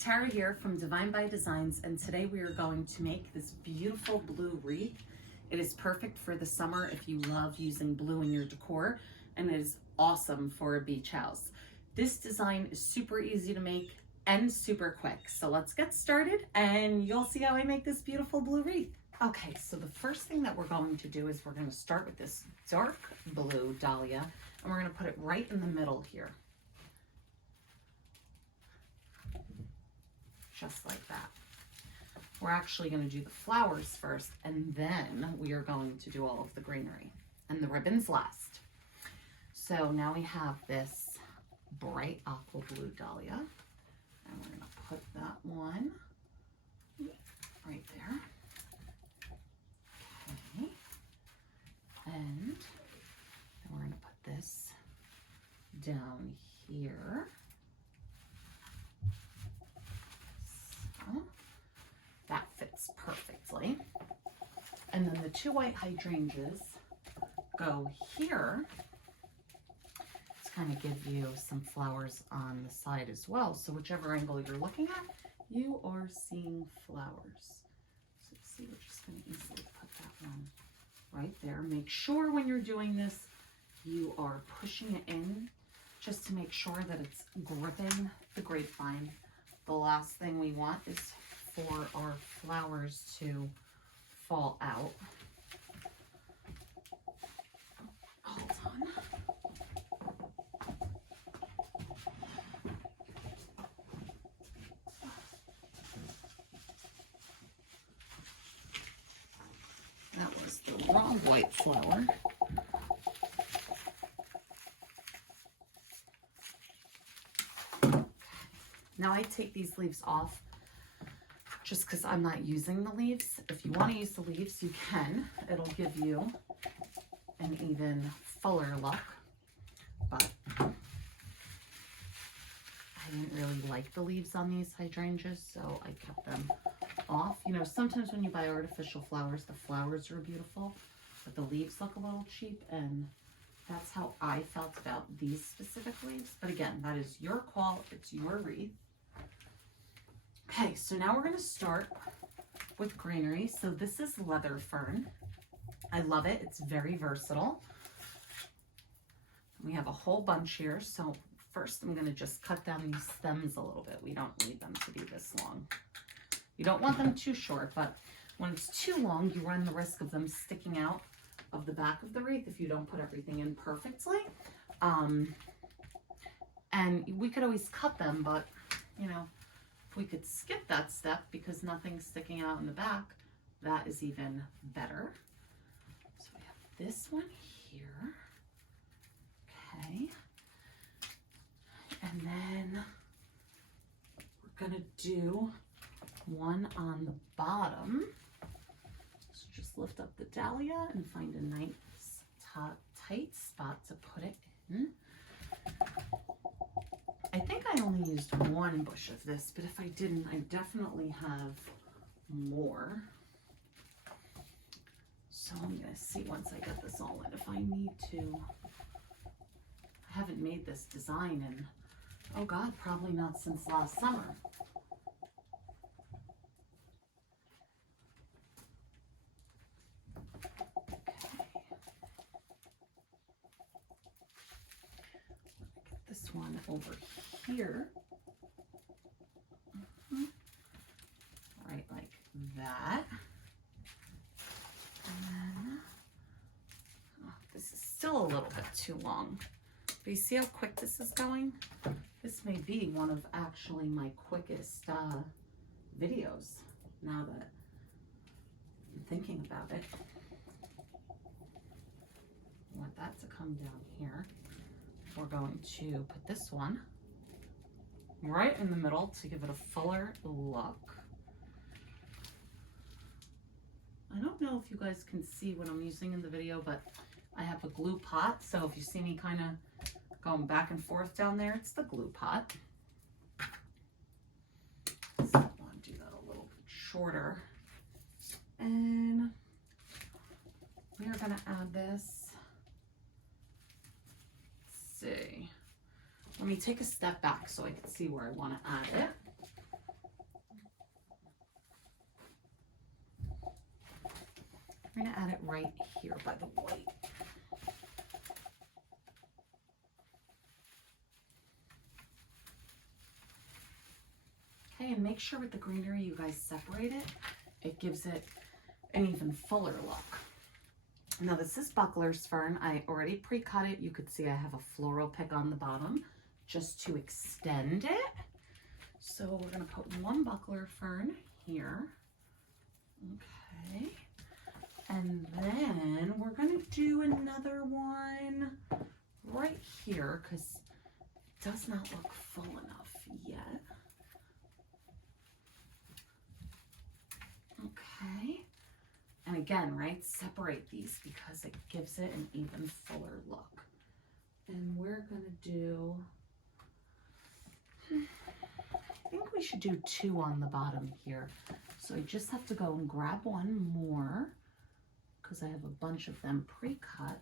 Tara here from Divine by Designs, and today we are going to make this beautiful blue wreath. It is perfect for the summer if you love using blue in your decor, and it is awesome for a beach house. This design is super easy to make and super quick. So let's get started and you'll see how I make this beautiful blue wreath. Okay, so the first thing that we're going to do is we're going to start with this dark blue dahlia, and we're going to put it right in the middle here. Just like that. We're actually going to do the flowers first, and then we are going to do all of the greenery and the ribbons last. So now we have this bright aqua blue dahlia, and we're going to put that one right there. Okay. And then we're going to put this down here. That fits perfectly. And then the two white hydrangeas go here to kind of give you some flowers on the side as well. So whichever angle you're looking at, you are seeing flowers. So see, we're just going to easily put that one right there. Make sure when you're doing this, you are pushing it in just to make sure that it's gripping the grapevine. The last thing we want is for our flowers to fall out. Hold on. That was the wrong white flower. Now I take these leaves off just because I'm not using the leaves. If you want to use the leaves, you can. It'll give you an even fuller look. But I didn't really like the leaves on these hydrangeas, so I kept them off. You know, sometimes when you buy artificial flowers, the flowers are beautiful, but the leaves look a little cheap, and that's how I felt about these specific leaves. But again, that is your call. It's your wreath. Okay, so now we're going to start with greenery. So this is leather fern. I love it. It's very versatile. We have a whole bunch here. So first I'm going to just cut down these stems a little bit. We don't need them to be this long. You don't want them too short, but when it's too long, you run the risk of them sticking out of the back of the wreath if you don't put everything in perfectly. And we could always cut them, but you know, if we could skip that step because nothing's sticking out in the back, that is even better. So we have this one here. Okay. And then we're gonna do one on the bottom. So just lift up the dahlia and find a nice tight spot to put it in. I think I only used one bush of this, but if I didn't, I definitely have more. So I'm going to see once I get this all in if I need to. I haven't made this design in, oh God, probably not since last summer. This one over here, right like that. And then, oh, this is still a little bit too long. But you see how quick this is going? This may be one of actually my quickest videos now that I'm thinking about it. I want that to come down here. We're going to put this one right in the middle to give it a fuller look. I don't know if you guys can see what I'm using in the video, but I have a glue pot. So if you see me kind of going back and forth down there, it's the glue pot. shorter. And we are going to add this. Let's see. Let me take a step back so I can see where I want to add it. I'm going to add it right here by the white. Okay, and make sure with the greenery you guys separate it. It gives it an even fuller look. Now this is Buckler's fern. I already pre-cut it. You could see I have a floral pick on the bottom just to extend it. So we're going to put one Buckler fern here. Okay. And then we're going to do another one right here because it does not look full enough yet. Okay. And again, right, separate these because it gives it an even fuller look. And we're going to do, I think we should do 2 on the bottom here. So I just have to go and grab one more because I have a bunch of them pre-cut.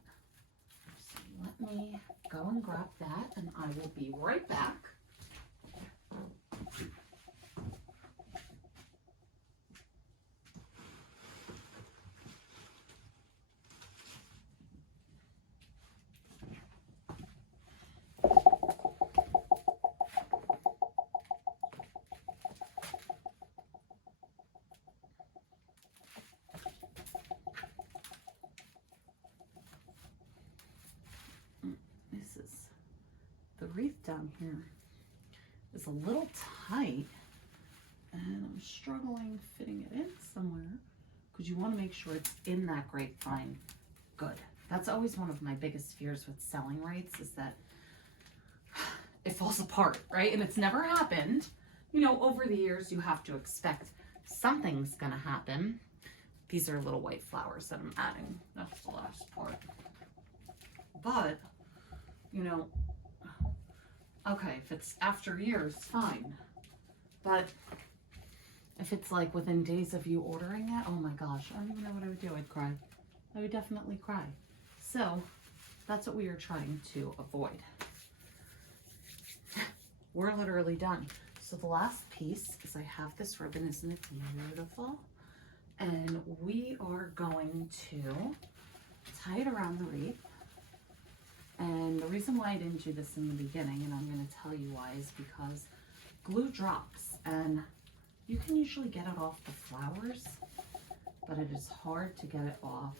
So let me go and grab that and I will be right back. The wreath down here is a little tight and I'm struggling fitting it in somewhere because you want to make sure it's in that grapevine good. That's always one of my biggest fears with selling wreaths is that it falls apart, right? And it's never happened. You know, over the years you have to expect something's gonna happen. These are little white flowers that I'm adding. That's the last part. But, you know, okay, if it's after years, fine. But if it's like within days of you ordering it, oh my gosh, I don't even know what I would do. I'd cry. I would definitely cry. So that's what we are trying to avoid. We're literally done. So the last piece is I have this ribbon, isn't it beautiful? And we are going to tie it around the wreath. And the reason why I didn't do this in the beginning, and I'm going to tell you why, is because glue drops and you can usually get it off the flowers, but it is hard to get it off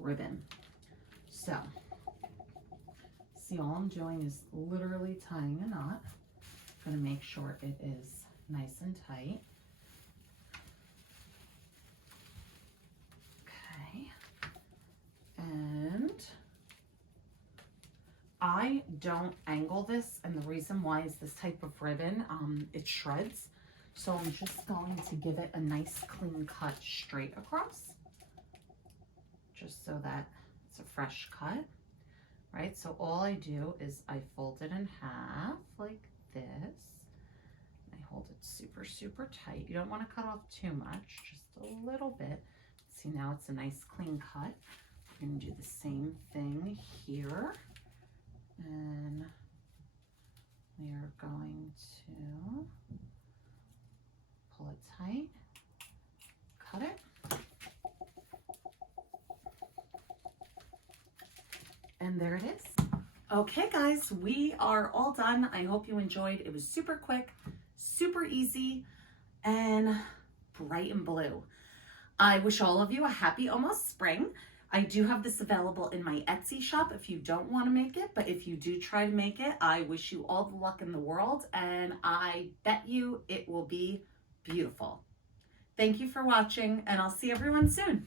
ribbon. So, see, all I'm doing is literally tying a knot. I'm going to make sure it is nice and tight. Okay. And I don't angle this, and the reason why is this type of ribbon, it shreds. So I'm just going to give it a nice clean cut straight across, just so that it's a fresh cut, right? So all I do is I fold it in half like this. I hold it super, super tight. You don't want to cut off too much, just a little bit. See, now it's a nice clean cut. We're going to do the same thing here. And we are going to pull it tight, cut it, and there it is. Okay guys, we are all done. I hope you enjoyed. It was super quick, super easy, and bright and blue. I wish all of you a happy almost spring. I do have this available in my Etsy shop if you don't want to make it, but if you do try to make it, I wish you all the luck in the world, and I bet you it will be beautiful. Thank you for watching, and I'll see everyone soon.